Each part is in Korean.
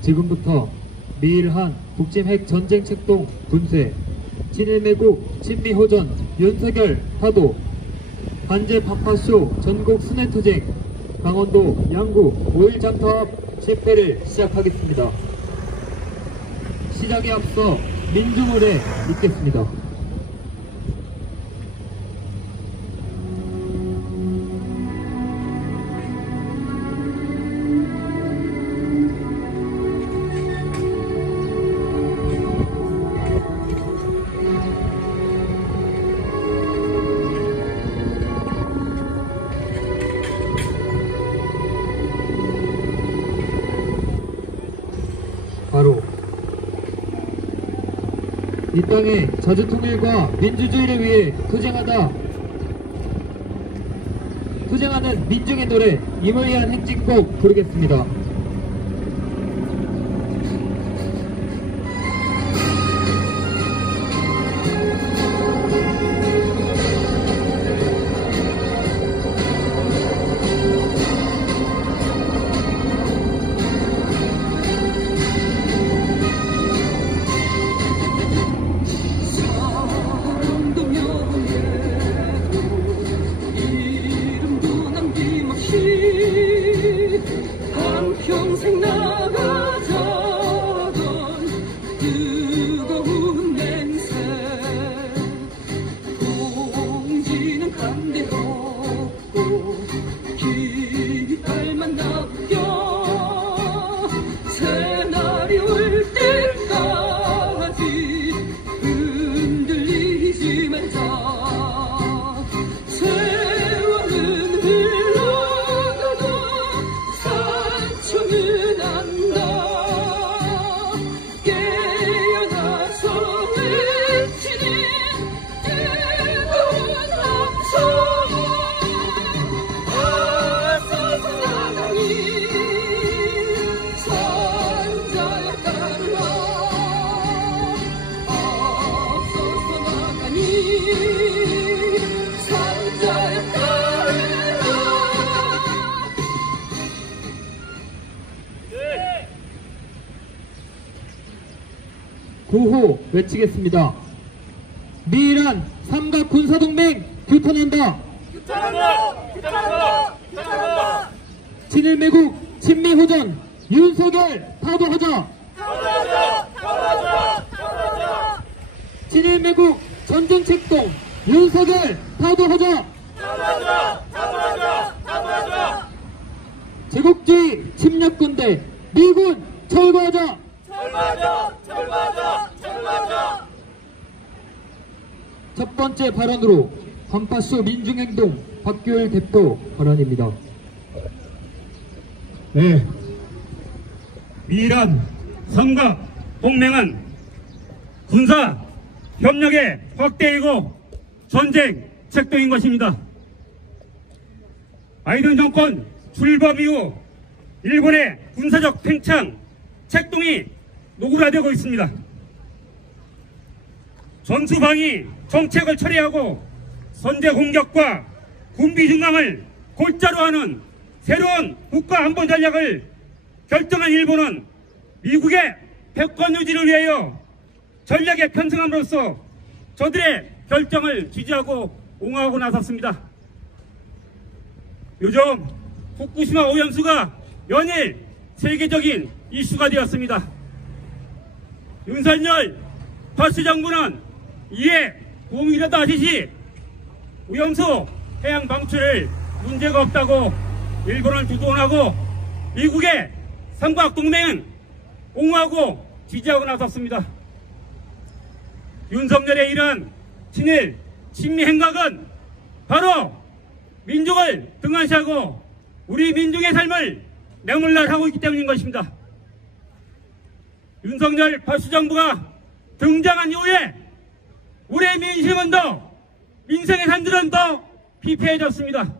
지금부터 미일한 북침핵 전쟁 책동 분쇄, 친일매국 친미호전 윤석열 파도, 관제 반파쇼 전국 순회투쟁, 강원도 양구 5.1 장터합 집회를 시작하겠습니다. 시작에 앞서 민중을에 있겠습니다. 바로 이 땅의 자주통일과 민주주의를 위해 투쟁하는 민중의 노래 임을 위한 행진곡 부르겠습니다. 평생 나가자던 뜨거운 냄새, 공지는 감대없고 깃발만 납겨 새날이 올 때까지 흔들리지 말자. 세월은 흘러가도 산천은 안다. 깨어나서 외치는 뜨거운 함성, 앞서서 나가니 산자야 따르라. 앞서서 나가니 산자야 따르라. 구호 외치겠습니다. 미일한 삼각 군사동맹 규탄한다. 친일매국 친미호전 윤석열 파도하자. 친일매국 전쟁책동 윤석열 파도하자. 제국주의 침략군대 미군 철거하자. 첫 번째 발언으로 반파쇼 민중행동 박규일 대표 발언입니다. 네, 미일한 삼각 동맹은 군사 협력의 확대이고 전쟁 책동인 것입니다. 바이든 정권 출범 이후 일본의 군사적 팽창 책동이 노골화되고 있습니다. 전투방위 정책을 철회하고 선제 공격과 군비 증강을 골자로 하는 새로운 국가 안보 전략을 결정한 일본은 미국의 패권 유지를 위하여 전략에 편승함으로써 저들의 결정을 지지하고 옹호하고 나섰습니다. 요즘 후쿠시마 오염수가 연일 세계적인 이슈가 되었습니다. 윤석열 파시 정부는 이에 공이라도 하시시 오염수 해양 방출을 문제가 없다고 일본을 두둔하고 미국의 삼각동맹은 옹호하고 지지하고 나섰습니다. 윤석열의 이런 친일 친미 행각은 바로 민족을 등한시하고 우리 민중의 삶을 매몰락하고 있기 때문인 것입니다. 윤석열 파수정부가 등장한 이후에 우리 민심은 더, 민생의 삶들은 더 피폐해졌습니다.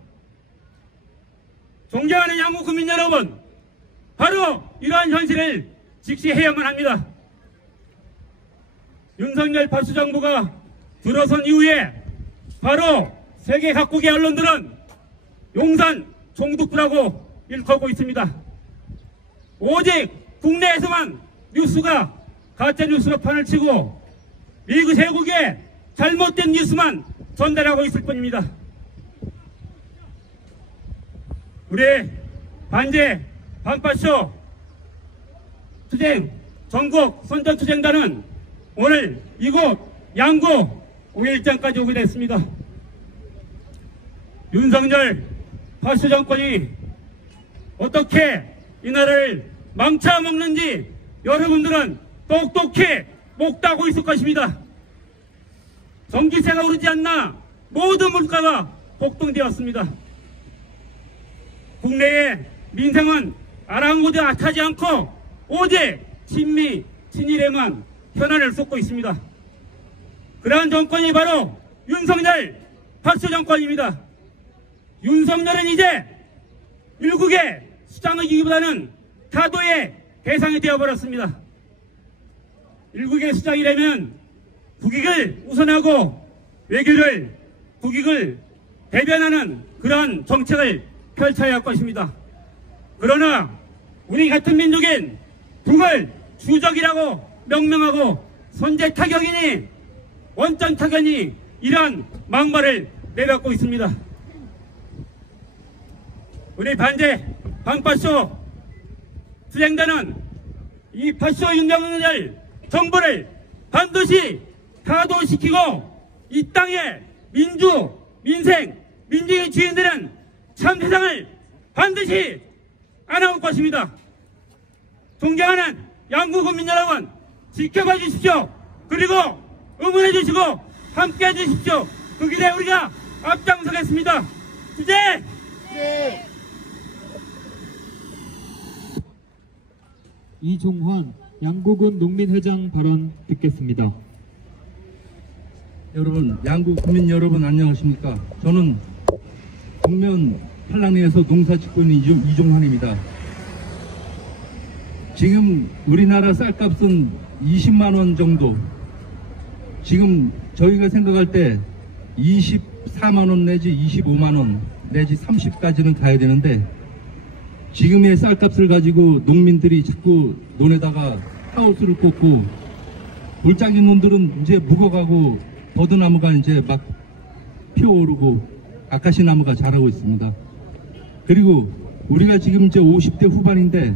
존경하는 양국 국민 여러분, 바로 이러한 현실을 직시해야만 합니다. 윤석열 파수정부가 들어선 이후에 바로 세계 각국의 언론들은 용산 총독부라고 일컬고 있습니다. 오직 국내에서만 뉴스가 가짜 뉴스로 판을 치고 미국 세국에 잘못된 뉴스만 전달하고 있을 뿐입니다. 우리 반제 반파쇼 투쟁 전국 선전투쟁단은 오늘 이곳 양구 5일장까지 오게 됐습니다. 윤석열 파쇼 정권이 어떻게 이 나라를 망쳐먹는지 여러분들은 똑똑히 목도하고 있을 것입니다. 전기세가 오르지 않나 모든 물가가 폭등되었습니다. 국내의 민생은 아랑곳하지 않고 오직 친미, 친일에만 현안을 쏟고 있습니다. 그러한 정권이 바로 윤석열 파쇼 정권입니다. 윤석열은 이제 일국의 수장이기보다는 타도의 대상이 되어버렸습니다. 일국의 수장이라면 국익을 우선하고 외교를 국익을 대변하는 그러한 정책을 펼쳐야 할 것입니다. 그러나 우리 같은 민족인 북을 주적이라고 명명하고 선제 타격이니 원전 타격이니 이러한 막말을 내뱉고 있습니다. 우리 반제 반파쇼 투쟁단은 이 파쇼 윤석열 정부를 반드시 타도시키고 이 땅의 민주, 민생, 민주의 주인들은 참 세상을 반드시 안아올 것입니다. 존경하는 양구 국민 여러분, 지켜봐 주십시오. 그리고 응원해 주시고 함께 해 주십시오. 그 길에 우리가 앞장서겠습니다. 주제! 이종환 양구군 농민회장 발언 듣겠습니다. 여러분, 양구 국민 여러분 안녕하십니까? 저는 동면 팔랑리에서 농사 짓고 있는 이종환입니다. 지금 우리나라 쌀값은 20만원 정도, 지금 저희가 생각할 때 24만원 내지 25만원 내지 30까지는 가야 되는데 지금의 쌀값을 가지고 농민들이 자꾸 논에다가 하우스를 꽂고 골짜기 놈들은 이제 묵어가고 버드나무가 이제 막 피어오르고 아카시나무가 자라고 있습니다. 그리고 우리가 지금 이제 50대 후반인데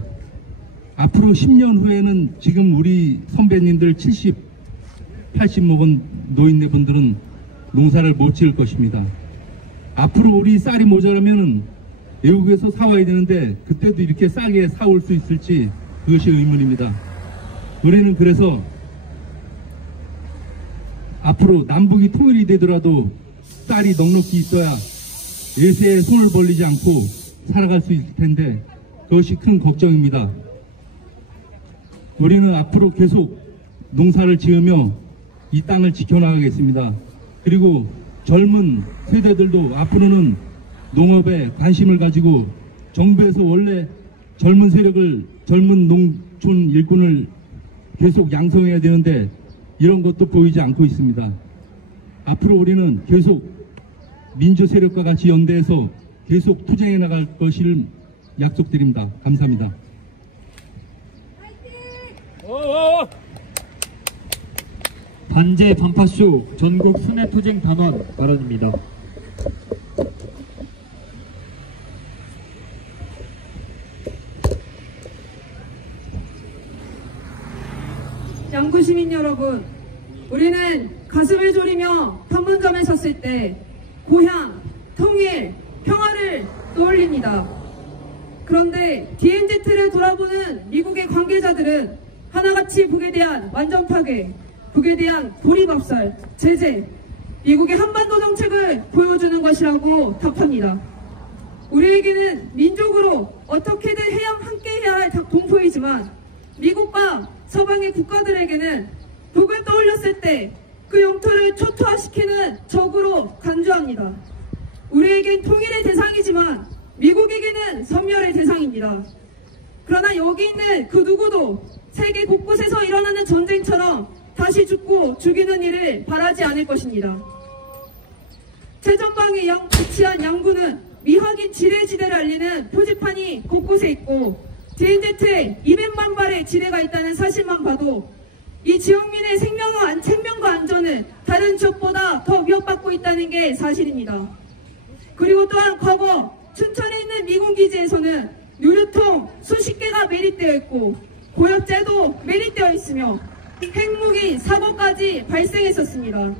앞으로 10년 후에는 지금 우리 선배님들 70, 80 먹은 노인네분들은 농사를 못 지을 것입니다. 앞으로 우리 쌀이 모자라면은 외국에서 사와야 되는데 그때도 이렇게 싸게 사올 수 있을지 그것이 의문입니다. 우리는 그래서 앞으로 남북이 통일이 되더라도 쌀이 넉넉히 있어야 외세에 손을 벌리지 않고 살아갈 수 있을 텐데 그것이 큰 걱정입니다. 우리는 앞으로 계속 농사를 지으며 이 땅을 지켜나가겠습니다. 그리고 젊은 세대들도 앞으로는 농업에 관심을 가지고 정부에서 원래 젊은 세력을, 젊은 농촌 일꾼을 계속 양성해야 되는데 이런 것도 보이지 않고 있습니다. 앞으로 우리는 계속 민주 세력과 같이 연대해서 계속 투쟁해 나갈 것을 약속드립니다. 감사합니다. 반제 반파쇼 전국 순회투쟁 단원 발언입니다. 양구 시민 여러분, 우리는 가슴을 졸이며 판문점에 섰을 때 고향, 통일, 평화를 떠올립니다. 그런데 DMZ를 돌아보는 미국의 관계자들은 하나같이 북에 대한 완전 파괴, 북에 대한 고립압살, 제재, 미국의 한반도 정책을 보여주는 것이라고 답합니다. 우리에게는 민족으로 어떻게든 함께 해야 할 동포이지만 미국과 서방의 국가들에게는 북을 떠올렸을 때 그 영토를 초토화시키는 적으로 간주합니다. 우리에겐 통일의 대상이지만 미국에게는 섬멸의 대상입니다. 그러나 여기 있는 그 누구도 세계 곳곳에서 일어나는 전쟁처럼 다시 죽고 죽이는 일을 바라지 않을 것입니다. 최전방에 위치한 양구는 미확인 지뢰지대를 알리는 표지판이 곳곳에 있고 DNZ에 200만 발의 지뢰가 있다는 사실만 봐도 이 지역민의 생명과 안전은 다른 지역보다 더 위협받고 있다는 게 사실입니다. 그리고 또한 과거 춘천에 있는 미군기지에서는 유류통 수십 개가 매립되어 있고 고압제도 매립되어 있으며 핵무기 사고까지 발생했었습니다.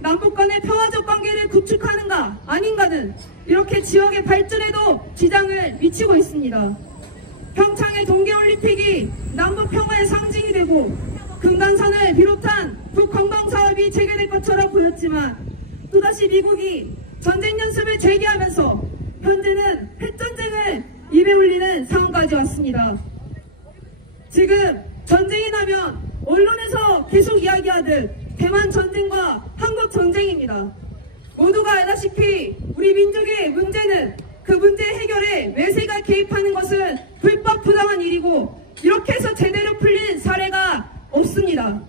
남북 간의 평화적 관계를 구축하는가 아닌가는 이렇게 지역의 발전에도 지장을 미치고 있습니다. 평창의 동계올림픽이 남북 평화의 상징이 되고 금강산을 비롯한 북관광사업이 재개될 것처럼 보였지만 또다시 미국이 전쟁 연습을 재개하면서 현재는 핵전쟁을 입에 올리는 상황까지 왔습니다. 지금 전쟁이 나면 언론에서 계속 이야기하듯 대만 전쟁과 한국 전쟁입니다. 모두가 알다시피 우리 민족의 문제는 그 문제 해결에 외세가 개입하는 것은 불법 부당한 일이고 이렇게 해서 제대로 풀린 사례가 없습니다.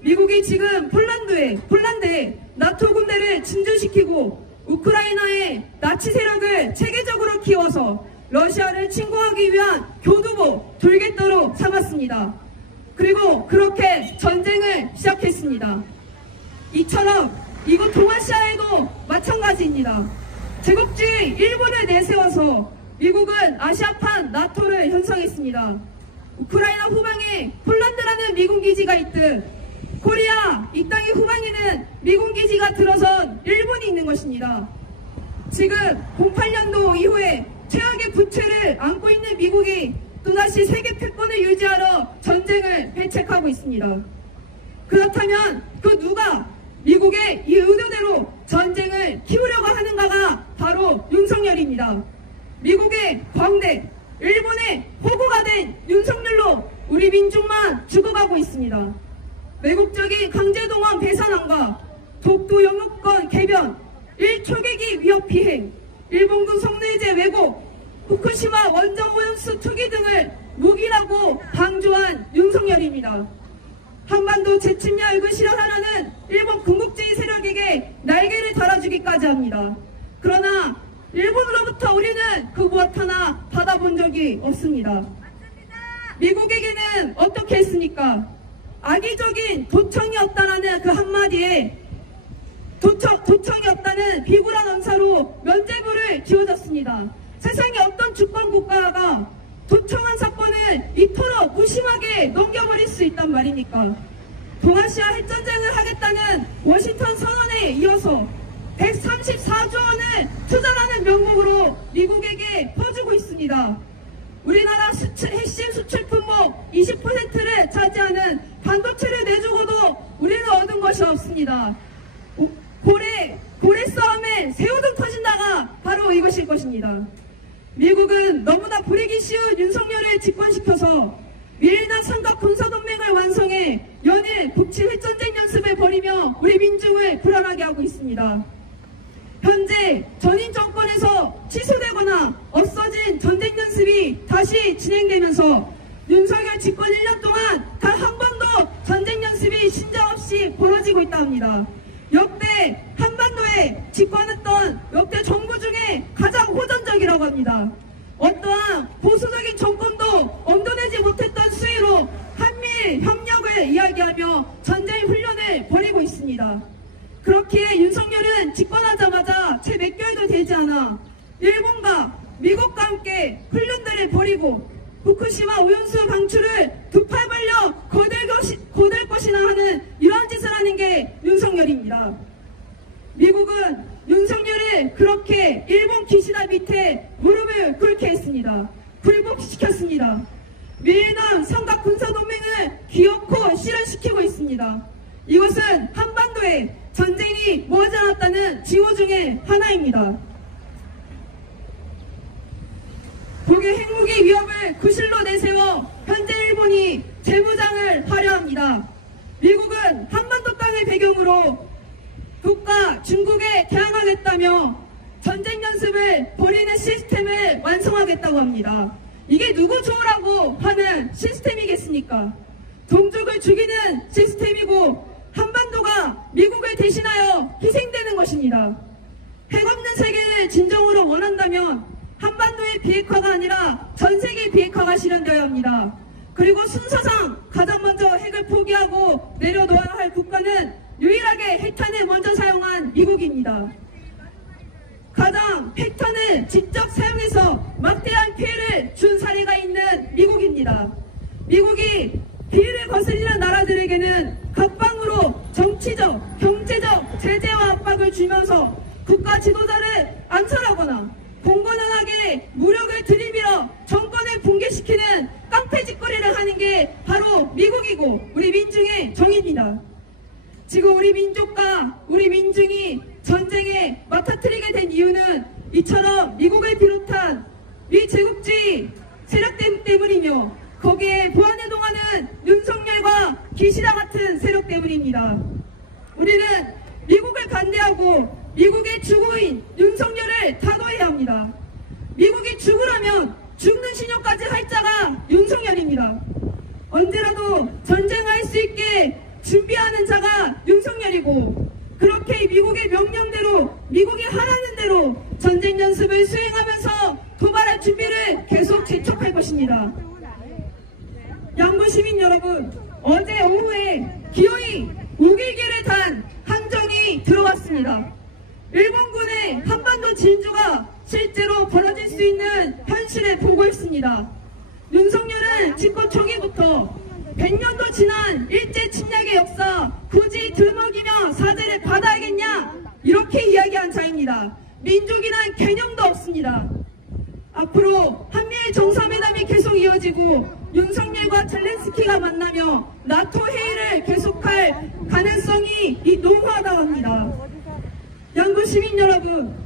미국이 지금 폴란드에 나토 군대를 진주시키고 우크라이나에 나치 세력을 체계적으로 키워서 러시아를 침공하기 위한 교두보 돌갯도로 삼았습니다. 그리고 그렇게 전쟁을 시작했습니다. 이처럼 이곳 동아시아에도 마찬가지입니다. 제국주의 일본을 내세워서 미국은 아시아판 나토를 형성했습니다. 우크라이나 후방에 폴란드라는 미군 기지가 있듯 코리아 이 땅의 후방에는 미군 기지가 들어선 일본이 있는 것입니다. 지금 08년도 이후에 최악의 부채를 안고 있는 미국이 또다시 세계 패권을 유지하러 전쟁을 배책하고 있습니다. 그렇다면 그 누가 미국의 이 의도대로 전쟁을 키우려고 하는가가 바로 윤석열입니다. 미국의 광대, 일본의 호구가 된 윤석열로 우리 민중만 죽어가고 있습니다. 외국적인 강제동원 배산안과 독도 영유권 개변, 일초계기 위협 비행, 일본군 성노예제 왜곡, 후쿠시마 원전 오염수 투기 등을 무기라고 방조한 윤석열입니다. 한반도 재침략 의을 실현하려는 일본 군국주의 세력에게 날개를 달아주기까지 합니다. 그러나 일본으로부터 우리는 그 무엇 하나 받아본 적이 없습니다. 미국에게는 어떻게 했습니까? 악의적인 도청이 없다라는 그 한마디에 도청이 없다는 비굴한 언사로 면죄부를 지어줬습니다. 세상에 어떤 주권 국가가 도청한 사건을 이토록 무심하게 넘겨버릴 수 있단 말입니까? 동아시아 핵전쟁을 하겠다는 워싱턴 선언에 이어서 134조 원을 투자라는 명목으로 미국에게 퍼주고 있습니다. 우리나라 핵심 수출 품목 20%를 차지하는 반도체를 내주고도 우리는 얻은 것이 없습니다. 고래 싸움에 새우등 터진다가 바로 이것일 것입니다. 미국은 너무나 부리기 쉬운 윤석열을 집권시켜서 미일남 삼각 군사동맹을 완성해 연일 북칠 핵전쟁 연습을 벌이며 우리 민중을 불안하게 하고 있습니다. 현재 전임 정권에서 취소되거나 없어진 전쟁 연습이 다시 진행되면서 윤석열 집권 1년 동안 단 한 번도 전쟁 연습이 신장 없이 벌어지고 있다 합니다. 역대 한반도에 집권했던 역대 정부 중에 가장 호전적이라고 합니다. 어떠한 보수적인 정권도 얻어내지 못했던 수위로 한미일 협력을 이야기하며 전쟁 훈련을 벌이고 있습니다. 그렇기에 윤석열은 집권하자마자 채 몇 개월도 되지 않아 일본과 미국과 함께 훈련들을 벌이고 후쿠시마 오염수 방출을 두 팔 벌려 거들 것이나 하는 이러한 짓을 하는 게 윤석열입니다. 미국은 윤석열을 그렇게 일본 기시다 밑에 무릎을 꿇게 했습니다. 굴복시켰습니다. 미일남 삼각 군사동맹을 기어코 실현시키고 있습니다. 이것은 한반도에 전쟁이 머지않았다는 징후 중에 하나입니다. 북의 핵무기 위협을 구실로 내세워 현재 일본이 재무장을 하려 합니다. 미국은 한반도 땅을 배경으로 북과 중국에 대항하겠다며 전쟁 연습을 벌이는 시스템을 완성하겠다고 합니다. 이게 누구 좋으라고 하는 시스템이겠습니까? 동족을 죽이는 시스템이고 한반도가 미국을 대신하여 희생되는 것입니다. 핵 없는 세계를 진정으로 원한다면 한반도의 비핵화가 아니라 전 세계 비핵화가 실현되어야 합니다. 그리고 순서상 가장 먼저 핵을 포기하고 내려놓아야 할 국가는 유일하게 핵탄을 먼저 사용한 미국입니다. 가장 핵탄을 직접 사용해서 막대한 피해를 준 사례가 있는 미국입니다. 미국이 비위를 거스리는 나라들에게는 각방으로 정치적, 경제적 제재와 압박을 주면서 국가 지도자를 암살하거나 공공연하게 무력을 들이밀어 정권을 붕괴시키는 깡패짓거리를 하는 게 바로 미국이고 우리 민중의 정의입니다. 지금 우리 민족과 우리 민중이 전쟁에 맞닥뜨리게 된 이유는 이처럼 미국을 비롯한 미제국주의 세력 때문이며 거기에 보안해동하는 윤석열과 기시다 같은 세력 때문입니다. 우리는 미국을 반대하고 미국의 주고인 윤석열을 타도해야 합니다. 미국이 죽으라면 죽는 신용까지 할 자가 윤석열입니다. 언제라도 전쟁할 수 있게 준비하는 자가 윤석열이고 그렇게 미국의 명령대로 미국이 하라는 대로 전쟁 연습을 수행하면서 도발할 준비를 계속 재촉할 것입니다. 양구 시민 여러분, 어제 오후에 기어이 우길기를 탄 함정이 들어왔습니다. 일본군의 한반도 진주가 실제로 벌어질 수 있는 현실을 보고 있습니다. 윤석열은 집권 초기부터 100년도 지난 일제 침략의 역사 굳이 들먹이며 사죄를 받아야겠냐 이렇게 이야기한 자입니다. 민족이란 개념도 없습니다. 앞으로 한미일 정상회담이 계속 이어지고 윤석열과 젤렌스키가 만나며 나토 회의를 계속할 가능성이 농후하다고 합니다. 양구 시민 여러분,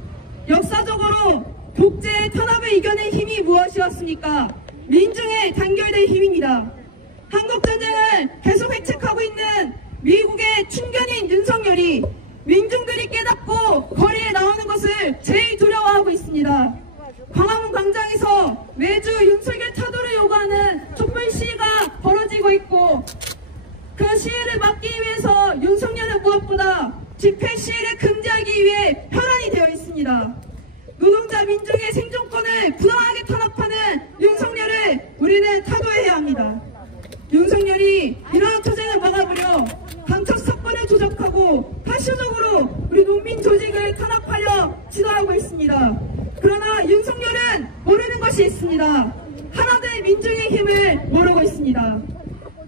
역사적으로 독재 탄압을 이겨낸 힘이 무엇이었습니까? 민중의 단결된 힘입니다. 한국전쟁을 계속 획책하고 있는 미국의 충견인 윤석열이 민중들이 깨닫고 거리에 나오는 것을 제일 두려워하고 있습니다. 광화문 광장에서 매주 윤석열 타도를 요구하는 촛불 시위가 벌어지고 있고 그 시위를 막기 위해서 윤석열은 무엇보다 집회 시위를 금지하기 위해 혈안이 되어 있습니다. 노동자 민중의 생존권을 부당하게 탄압하는 윤석열을 우리는 타도해야 합니다. 윤석열이 이러한 투쟁을 막아보려 강척 사건을 조작하고 파쇼적으로 우리 농민 조직을 탄압하려 시도하고 있습니다. 그러나 윤석열은 모르는 것이 있습니다. 하나된 민중의 힘을 모르고 있습니다.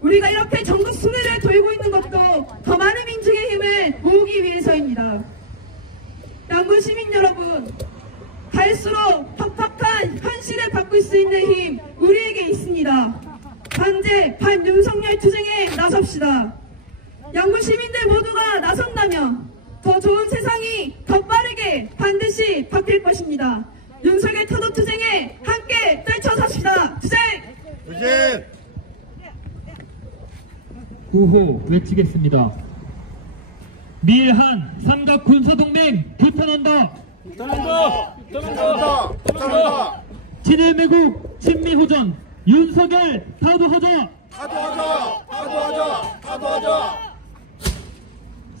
우리가 이렇게 전국 순회를 돌고 있는 것도 더 많은 민중의 힘을 모으기 위해서입니다. 양구 시민 여러분, 갈수록 팍팍한 현실을 바꿀 수 있는 힘 우리에게 있습니다. 반제 반윤석열 투쟁에 나섭시다. 양구 시민들 모두가 나선다면 더 좋은 세상이 더 빠르게 반드시 바뀔 것입니다. 윤석열 타도 투쟁에 함께 떨쳐섭시다. 투쟁! 투쟁! 구호 외치겠습니다. 밀한 삼각 군사동맹 규탄한다. 규탄한다! 규탄한다! 규탄한다! 친일 매국 친미호전 윤석열 타도하자. 타도하자! 타도하자! 타도하자!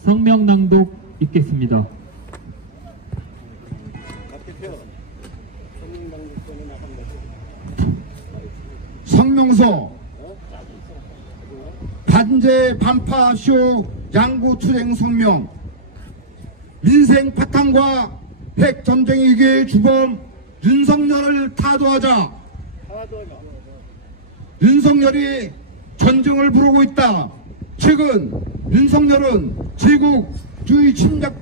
성명 낭독 있겠습니다. 성명서 반제 반파쇼 양구 투쟁 성명. 민생 파탄과 핵 전쟁 위기의 주범 윤석열을 타도하자. 윤석열이 전쟁을 부르고 있다. 최근 윤석열은 제국주의 침략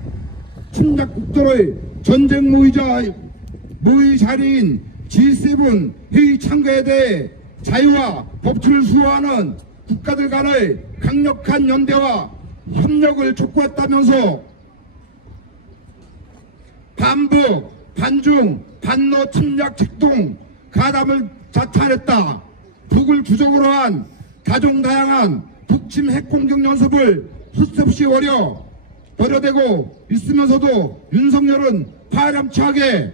국들의 전쟁 모의 자리인 G7 회의 참가에 대해 자유와 법치를 수호하는 국가들 간의 강력한 연대와 협력을 촉구했다면서 반북, 반중, 반러 침략 책동 가담을 자탄했다. 북을 주적으로 한 다종다양한 북침 핵공격 연습을 수없이 벌여대고 있으면서도 윤석열은 파렴치하게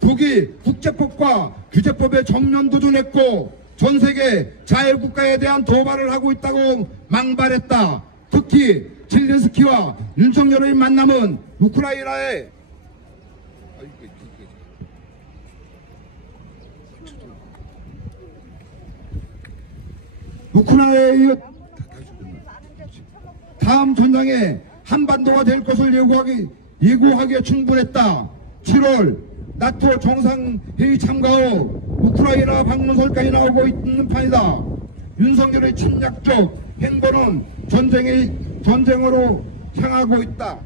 북이 국제법과 규제법에 정면 도전했고 전세계 자유국가에 대한 도발을 하고 있다고 망발했다. 특히 젤렌스키와 윤석열의 만남은 우크라이나의 우크라이나에 이어 다음 전장에 한반도가 될 것을 예고하기에 충분했다. 7월 나토 정상회의 참가 후 우크라이나 방문설까지 나오고 있는 판이다. 윤석열의 침략적 행보는 전쟁으로 향하고 있다.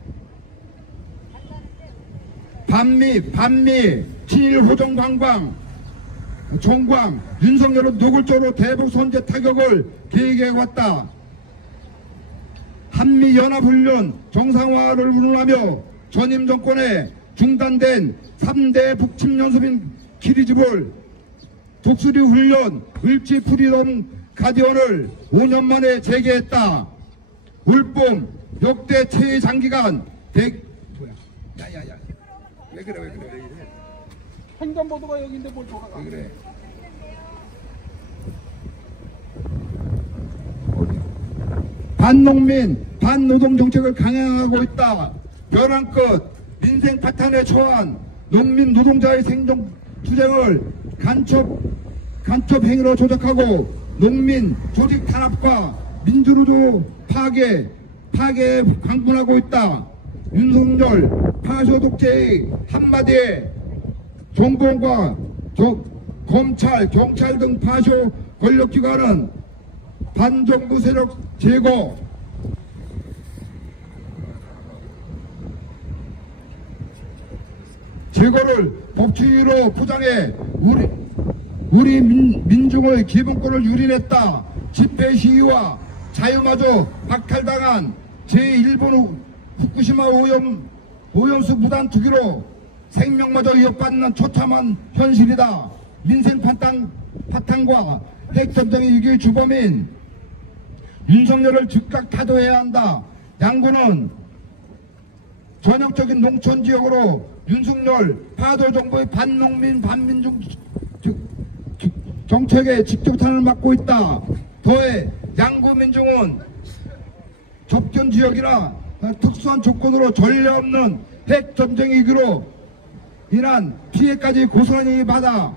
반미, 친일 호정 정광, 윤석열은 노골적으로 대북 선제 타격을 계획해왔다. 한미연합훈련 정상화를 운운하며 전임 정권에 중단된 3대 북침 연습인 키리즈볼, 독수리 훈련, 을지 프리덤 가디언을 5년 만에 재개했다. 올봄 역대 최장기간 왜 그래 횡단보도가 여기인데 뭘 돌아가. 왜 그래. 반농민, 반노동 정책을 강행하고 있다. 벼랑 끝 민생 파탄에 처한 농민 노동자의 생존 투쟁을 간첩 행위로 조작하고 농민 조직 탄압과 민주노조 파괴 강군하고 있다. 윤석열 파쇼 독재의 한마디에 정부원과 검찰, 경찰 등 파쇼 권력기관은 반정부 세력 제거를 법치로 포장해 우리 민중의 기본권을 유린했다. 집회 시위와 자유마저 박탈당한 제1본 후쿠시마 오염수 무단 투기로 생명마저 위협받는 처참한 현실이다. 민생 파탄과 핵전쟁의 위기의 주범인 윤석열을 즉각 타도해야 한다. 양구는 전역적인 농촌 지역으로 윤석열 파도 정부의 반농민 반민중 정책에 직접 탄을 맞고 있다. 더해 양구 민중은 접견 지역이나 특수한 조건으로 전례 없는 핵전쟁 위기로 인한 피해까지 고스란히 받아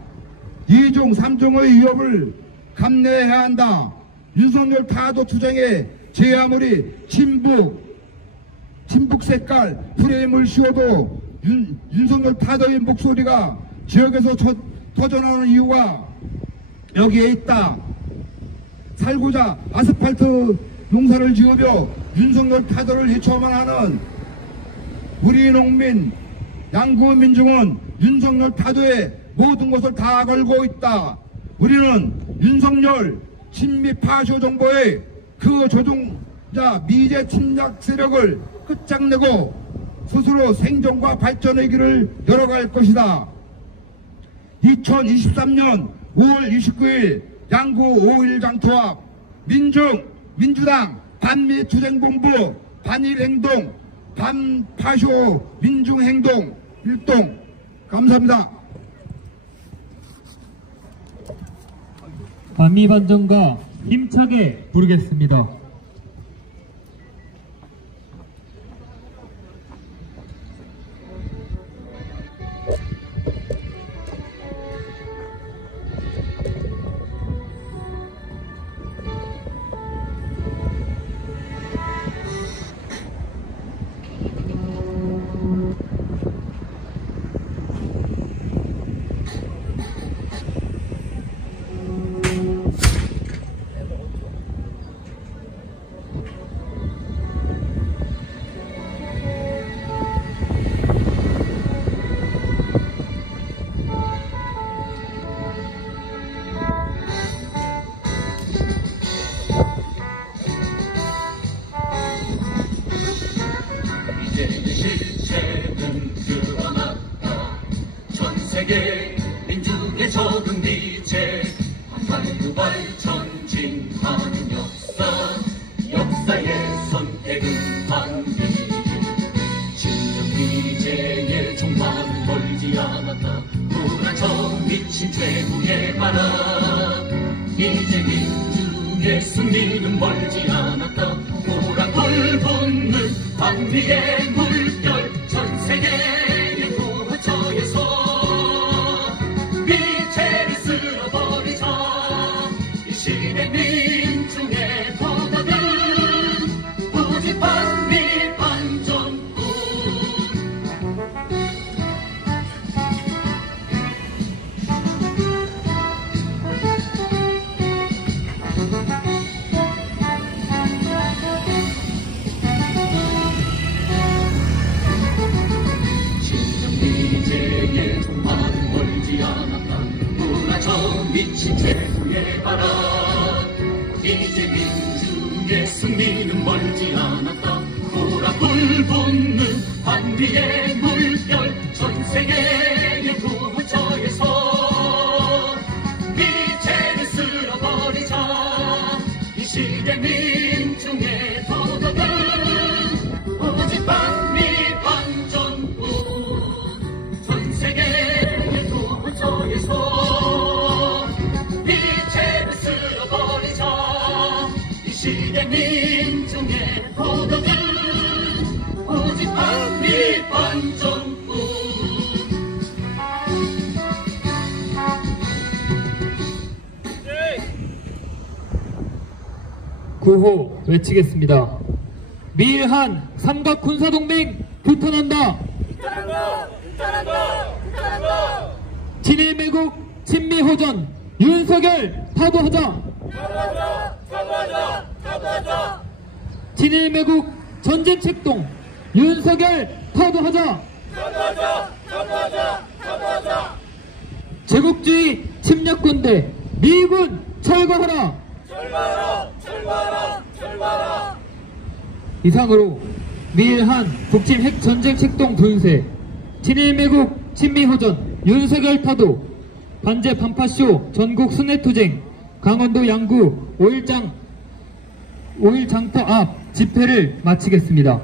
2중 3중의 위협을 감내해야 한다. 윤석열 타도 투쟁에 제 아무리 친북 색깔 프레임을 씌워도 윤석열 타도의 목소리가 지역에서 터져나오는 이유가 여기에 있다. 살고자 아스팔트 농사를 지으며 윤석열 타도를 예초만 하는 우리 농민 양구 민중은 윤석열 타도에 모든 것을 다 걸고 있다. 우리는 윤석열 친미 파쇼 정보의 그 조종자 미제 침략 세력을 끝장내고 스스로 생존과 발전의 길을 열어갈 것이다. 2023년 5월 29일 양구 5.1 장투합 민주당 반미투쟁본부 반일행동 반파쇼 민중행동 일동 감사합니다. 반미반정가 힘차게 부르겠습니다. 실체는 드러났다. 전 세계 민중의 적은 빛에 한반도발 전진하는 역사의 선택은 반드시 진정 미제의 종말은 멀지 않았다. 불안정 미친 최후의 바람 이제 민중의 승리는 멀지 않았다. 오랑불 붙는 반미의 물결 전 세계의 도처에서 미체를 쓸어버리자. 이 시대 민중 신재수의 바람 이제 민중의 승리는 멀지 않았다. 보라 불붙는 반위의 물결 전 세계의 구부처에서 미제를 쓸어버리자. 이 시대 민중의 도덕은 오직 반미 반전뿐. 전 세계의 구부처에서 미제를 쓸어버리자. 이 시대 민중의 도덕은 오직 반미 반전뿐. 구호 외치겠습니다. 미일한 삼각군사동맹 규탄한다. 친일매국 친미호전 윤석열 타도하자. 친일매국 전쟁책동 윤석열 타도하자. 제국주의 침략군대 미군 철거하라. 이상으로 미일한 북침 핵전쟁책동 분쇄, 친일매국 친미호전 윤석열 타도, 반제 반파쇼 전국 순회투쟁, 강원도 양구 5일 장터 앞 집회를 마치겠습니다.